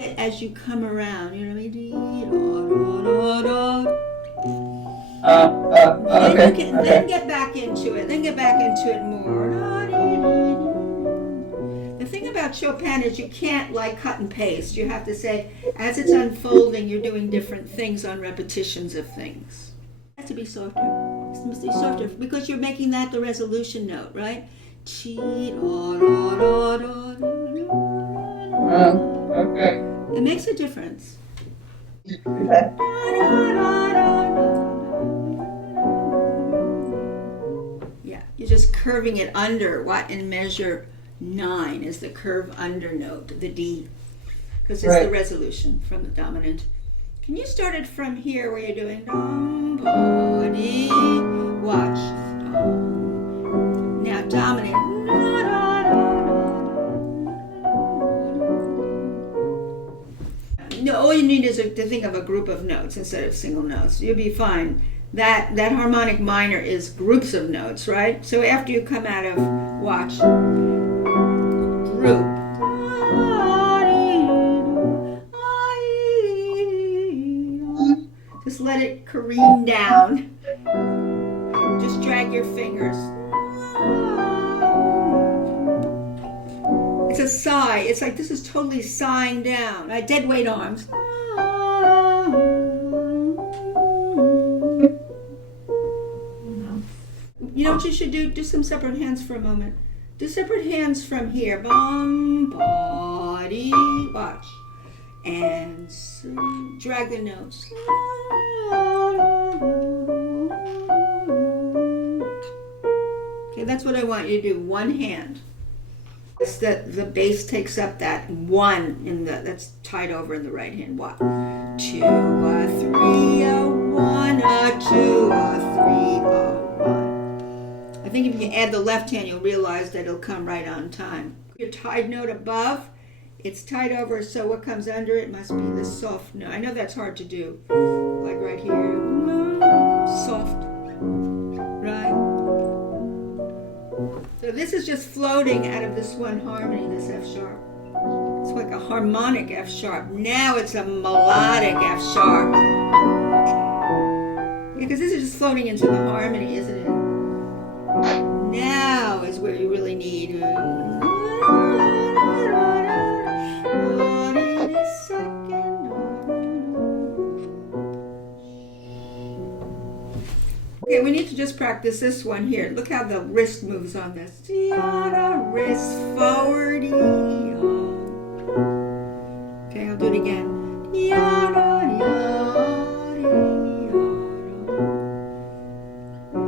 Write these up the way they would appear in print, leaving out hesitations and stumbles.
as you come around, you know what I mean? Okay. Then get back into it. Then get back into it more. The thing about Chopin is you can't like cut and paste. You have to say, as it's unfolding, you're doing different things on repetitions of things. It has to be softer. It must be softer because you're making that the resolution note, right? Okay. It makes a difference. Yeah, you're just curving it under. What in measure 9 is the curve under note, the D, because it's the resolution from the dominant. Can you start it from here where you're doing body? Watch. Now dominant. No, all you need is to think of a group of notes instead of single notes. You'll be fine. That harmonic minor is groups of notes, right? So after you come out of watch, group. Just let it careen down. Just drag your fingers. It's a sigh. It's like this is totally sighing down. Right? Dead weight arms. You know what you should do? Do some separate hands for a moment. Do separate hands from here. Bum, body, watch. And drag the notes. Okay, that's what I want you to do. One hand. It's that the bass takes up that one that's tied over in the right hand. 1, 2, 3, 1, 2, 3, 1. I think if you add the left hand, you'll realize that it'll come right on time. Your tied note above, it's tied over, so what comes under it must be the soft note. I know that's hard to do, like right here, soft, right? So this is just floating out of this one harmony, this F sharp. It's like a harmonic F sharp. Now it's a melodic F sharp. Because this is just floating into the harmony, isn't it? Now is where you really need. Okay, we need to just practice this one here. Look how the wrist moves on this. Wrist forward. Okay, I'll do it again.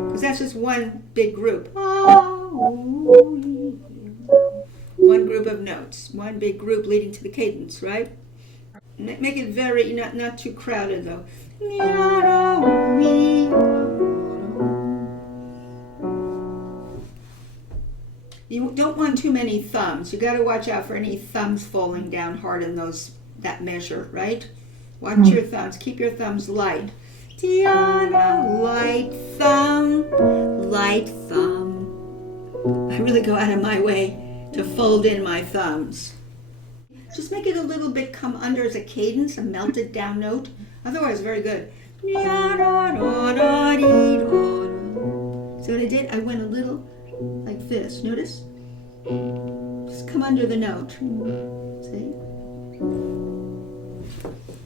Because that's just one big group. One group of notes. One big group leading to the cadence, right? Make it very, not too crowded though. You don't want too many thumbs. You got to watch out for any thumbs falling down hard in that measure, right? Watch your thumbs. Keep your thumbs light. Tiana, light thumb, light thumb. I really go out of my way to fold in my thumbs. Just make it a little bit come under as a cadence, a melted down note. Otherwise, very good. See what I did? I went a little like this. Notice? Just come under the note. See?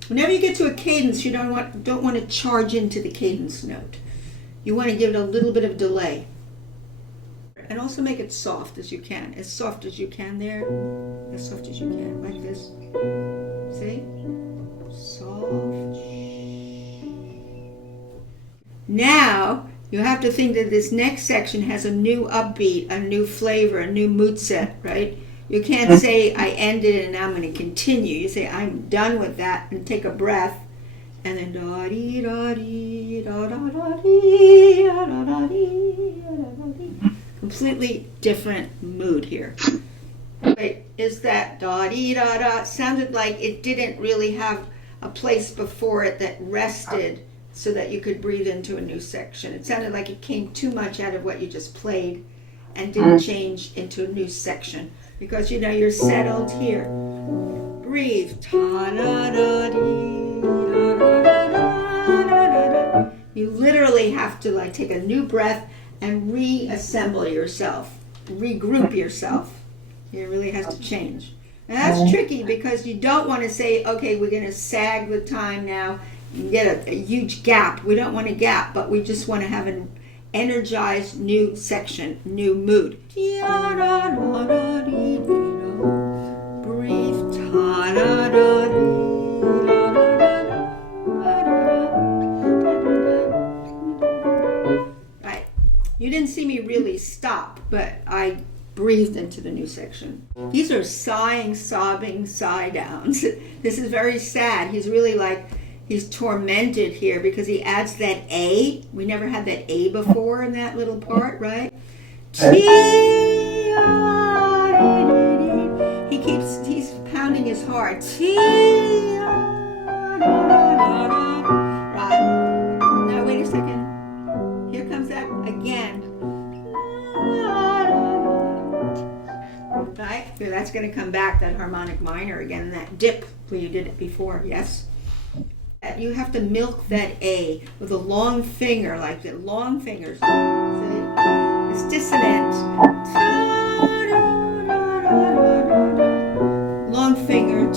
Whenever you get to a cadence, you don't want to charge into the cadence note. You want to give it a little bit of delay. And also make it soft as you can. As soft as you can there. As soft as you can. Like this. See? Soft. Now, you have to think that this next section has a new upbeat, a new flavor, a new mood set, right? You can't say, I ended and now I'm going to continue. You say, I'm done with that, and take a breath, and then da-dee, da-dee, da-da-da-dee, da-da-da-dee, da-da-da-dee. Completely different mood here. Wait, is that da-dee-da-da? Sounded like it didn't really have a place before it that rested so that you could breathe into a new section. It sounded like it came too much out of what you just played and didn't change into a new section. Because, you're settled here. breathe. Ta-da-da-dee-da-da-da-da-da-da. You literally have to like take a new breath and reassemble yourself, regroup yourself. It really has to change. And that's tricky because you don't want to say, okay, we're going to sag the time now and get a huge gap. We don't want a gap, but we just want to have an energized new section, new mood. Breathe. Right. You didn't see me really stop, but I breathed into the new section. These are sighing, sobbing, sigh downs. This is very sad. He's really like, he's tormented here because he adds that A. We never had that A before in that little part, right? He's pounding his heart. Right. Now wait a second. Here comes that again. Right? So that's going to come back, that harmonic minor again, that dip where you did it before, yes? You have to milk that A with a long finger, like the long fingers. See? It's dissonant. Long finger.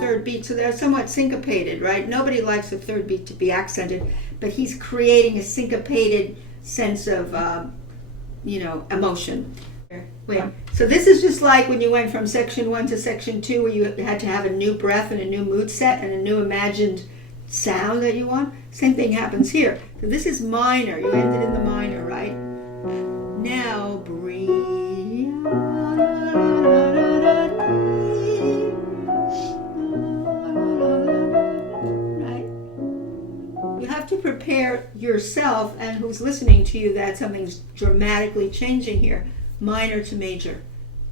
Third beat. So they're somewhat syncopated, right? Nobody likes the third beat to be accented, but he's creating a syncopated sense of emotion. Wait, so this is just like when you went from section 1 to section 2 where you had to have a new breath and a new mood set and a new imagined sound that you want. Same thing happens here. So this is minor. You ended in the minor, right? Now breathe. Right? You have to prepare yourself and who's listening to you that something's dramatically changing here. Minor to major,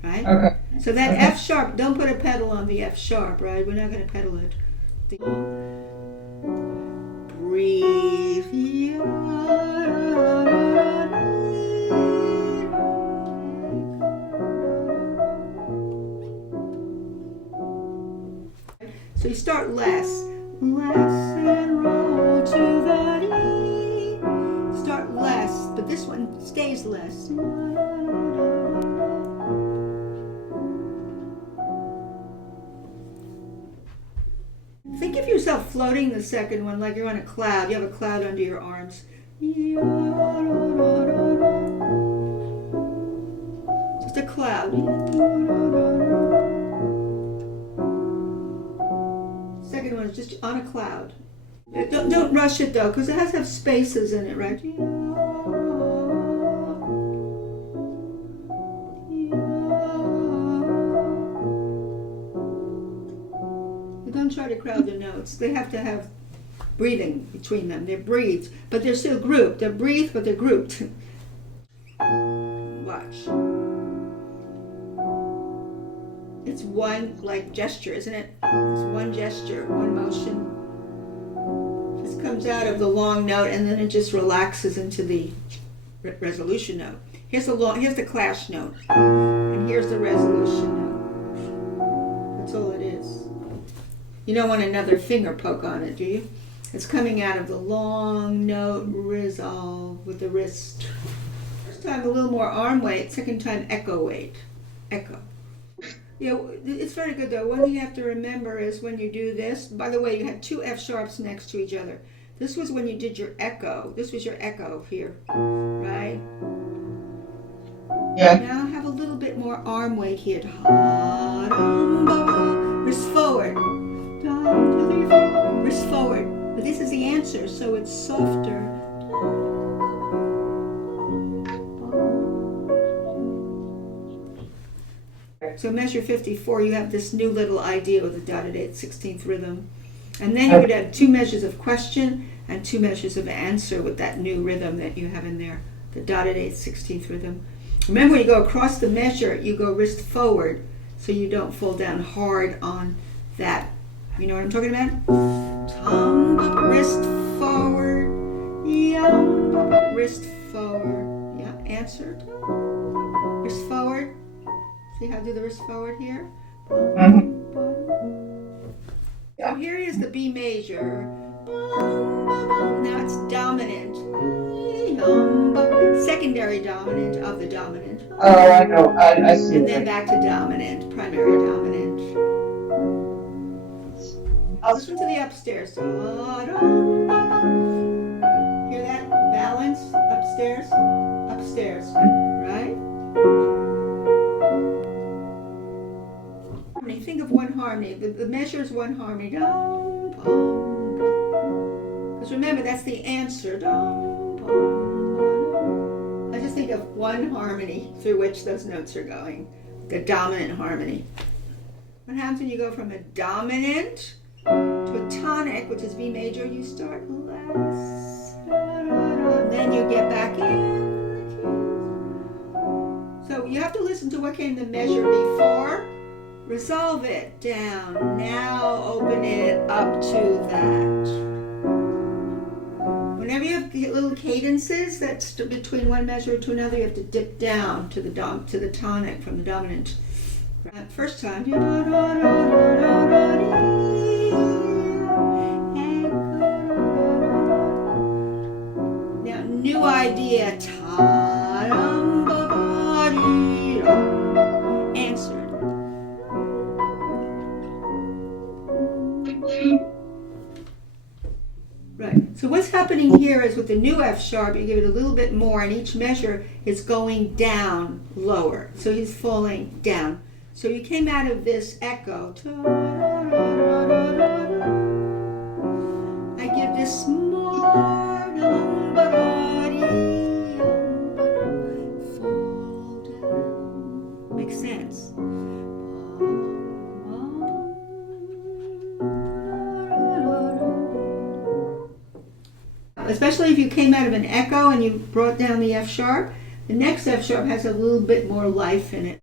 right? Okay. So that F sharp, don't put a pedal on the F sharp, right? We're not going to pedal it. Breathe. So you start less and roll to the D. Start less, but this one stays less. Think of yourself floating the second one like you're on a cloud. You have a cloud under your arms. Just a cloud. Second one is just on a cloud. Don't rush it though, because it has to have spaces in it, right? Don't try to crowd the notes. They have to have breathing between them. They're breathed, but they're still grouped. They're breathed, but they're grouped. Watch. It's one like gesture, isn't it? It's one gesture, one motion. Just comes out of the long note, and then it just relaxes into the resolution note. Here's the clash note, and here's the resolution note. That's all it is. You don't want another finger poke on it, do you? It's coming out of the long note resolve with the wrist. First time a little more arm weight, second time echo weight. Echo. Yeah, it's very good though. One thing you have to remember is when you do this, by the way, you had two F sharps next to each other. This was when you did your echo. This was your echo here, right? Yeah. Now have a little bit more arm weight here. Wrist forward. Wrist forward. But this is the answer, so it's softer. So measure 54, you have this new little idea with the dotted 8/16th rhythm. And then you would have 2 measures of question and 2 measures of answer with that new rhythm that you have in there, the dotted 8/16th rhythm. Remember, when you go across the measure, you go wrist forward so you don't fall down hard on that. You know what I'm talking about? Tongue up, wrist forward, wrist forward. Yeah, answer. Wrist forward. See how I do the wrist forward here? Mhm. So here is the B major. Now it's dominant. Secondary dominant of the dominant. Oh, I know. I see. And then back to dominant, primary dominant. Listen to the upstairs. Hear that? Balance upstairs? Upstairs, right? Harmony. Think of one harmony. The measure is one harmony. Because remember, that's the answer. I just think of one harmony through which those notes are going. The dominant harmony. What happens when you go from a dominant to a tonic, which is B major? You start less. Then you get back in. So you have to listen to what came the measure before. Resolve it down. Now open it up to that. Whenever you have little cadences that's between one measure to another, you have to dip down to the tonic from the dominant. First time. Now, new idea. Answered. Right. So what's happening here is with the new F sharp, you give it a little bit more, and each measure is going down lower. So he's falling down. So you came out of this echo. I give this more. Fall down. Makes sense. Especially if you came out of an echo and you brought down the F sharp, the next F sharp has a little bit more life in it.